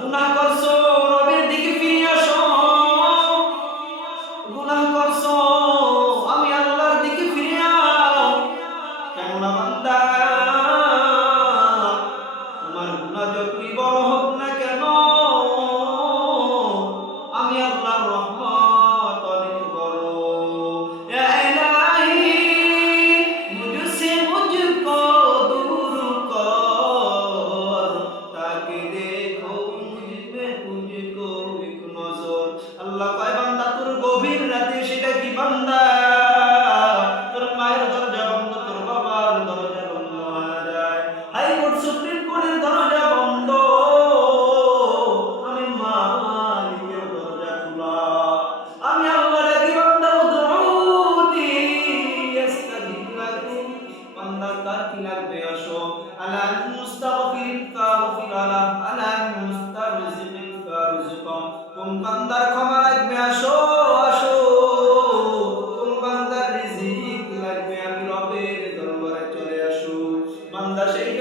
গুনাহ করছ, রবের দিকে ফিরে আসো। গুনাহ করছ, আমি আল্লাহর দিকে ফিরে আও। কেমন বান্দা, তোমার গুনাহ যতই গভীর সেটা কি বান্দা? তোর মায়ের দরজা বন্ধ, তোর বাবার দরজা বন্ধ হাইকোর্ট সুপ্রিম কোর্টের দরজা বন্ধ। আমি মালিকের দরজা খোলা। আমি আল্লাহ ডাকি বান্দা লাকুম বান্দা কি লাগবে? আসো। আলা মুস্তাগফিরিন বান্দার ক্ষমা রিজিক লাগবে